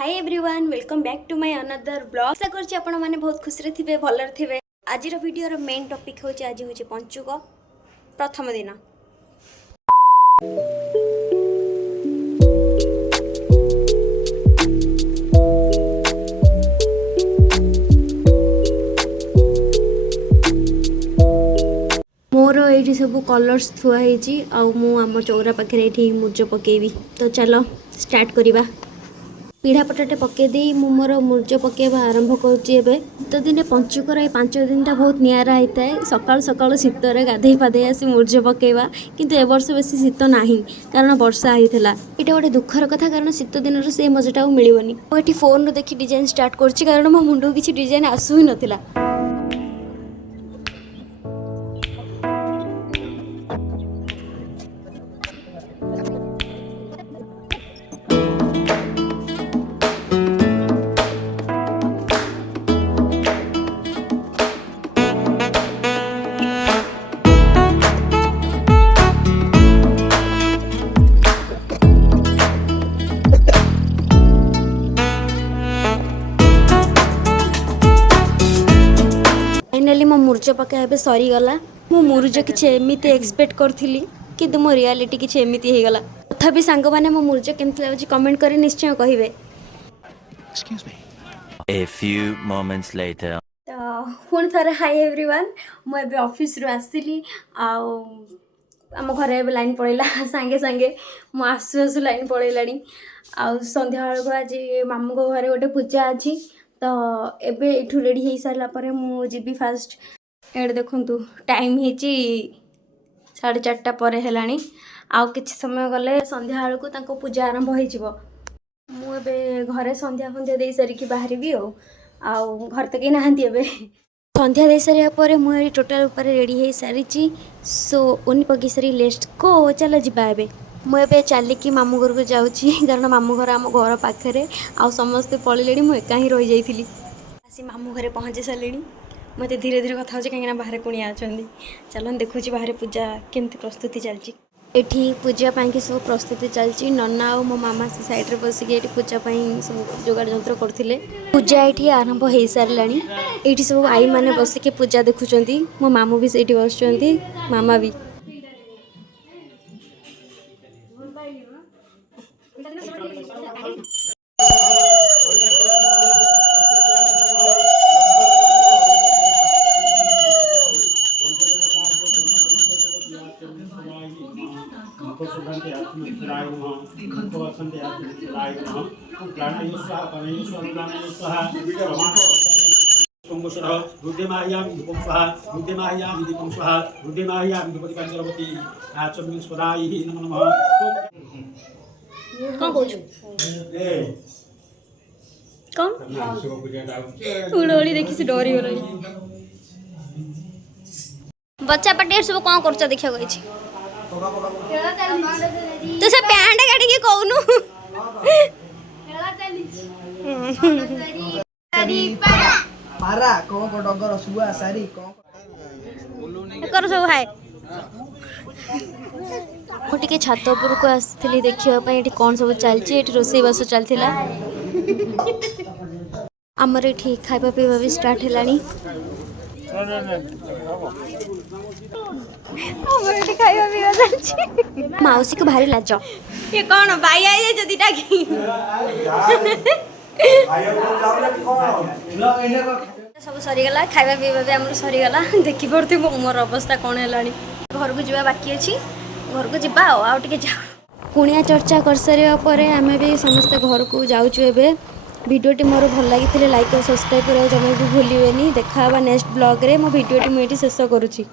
Hi everyone welcome back to my another blog. आशा करछि आपण माने बहुत खुश रे थिबे भलर थिबे। आजिर वीडियो रो मेन टॉपिक होछि आज होछि पंचुक प्रथम दिन। मोर ये सब कलर्स थुआ होती आम चौरा पाखे ये मुर्ज पकेबी। तो चलो स्टार्ट करिबा। पीढ़ा पटाटे पकईदे मोर मुर्ज पकेबा आरंभ करुँचे। शीत दिन पंचुकर ये 5 दिन बहुत निरा होता है। सकाल सकाल शीतर गाधे पाधे आसी मुर्ज पकेबा किंतु ए वर्ष बेसी शीत नाही कारण वर्षा होता। ये गोटे दुखर कथा कारण शीत दिन से मजाटा मिलनी। मुझे फोन देखी डिजाइन स्टार्ट कर कारण मो मुंड को किसी डिजाइन आसू ही नाला। फाइनाली मो मुर्ज पकाइबे सरीगला। मो मुर्ज किसी एमती एक्सपेक्ट करी कि मो रियलिटी किसी एमती हो गला। तथापि सांग मैंने मो मुर्ज केमती लगे कमेंट कर निश्चय कहे। A few moments later. पुणी थे हाय एवरीवन मुझे ऑफिस रु आसली आम घर ए लाइन पड़ेगा सांगे सांगे मु आसु आसु लाइन पड़ेलानी। संध्या बेलू आज मामू को घरे गोटे पूजा अच्छी तो एबे एठू रेडी हो सारा पर मु जीवी फास्ट। एडे देखु टाइम हो 4:30 पर है। आउ कि समय गले संध्या बेलू पूजा आरंभ हो। मुझे घरे संध्या फंध्या दे सारिकी बाहर आउ घर तो कहीं नहांती एबे। संध्या दे सारे पर मुझे टोटाल ऊपर रेडी हो सारी। सो उन पकी सारी लेस्ट को चलो जीवा एबे। मुझे चलिकी मामू घर को जाऊँगी कारण मामू घर आम घर पाखे आउ समस्ते पड़े मुझे एका ही रही जाइली। आसी मामू घरे पहुँची सारे मत धीरे धीरे कथा कहीं बाहर कुणिया अच्छा। चलो देखुच बाहर पूजा केमती प्रस्तुति चलती। एठी पूजा की सब प्रस्तुति चलती। नन्ना और मो मामा से साइड में बसिक ये पूजा सब जोगाड़ जंत्र करते। पूजा ये आरंभ हो सारा। ये सब आई मैंने बसिक पूजा देखुं। मो मामू भी से बस मामा भी। कौन उड़ी देखी से डरी गल। बच्चा पटेर सब कौन कर देखा गई तो से पैंट काटिकी कहूनु सब हाय। मुझे छात उपर को आसती देखा ये कौन सब चलती। रोसई बास चलता आमर ये खावा पीवा भी स्टार्ट है। मौसी को भारी लाज ये कौन भाई आई दीटा कि सब सरीगला। खाଇବା पीवा भी आम सरीगला। देखी पड़े मोर अवस्था कौन है। घर को जावा बाकी अच्छी घर को जावा आउ टे जाओ। कुणिया चर्चा कर सारे पर आम भी समस्ते घर को जाऊँ। भिडियोटी मोर भल लगी लाइक और सब्सक्राइब करा जमा भी भूलिए। देखा नेक्स्ट ब्लॉग रे मो भिडियोटी मुझे शेष करुँची।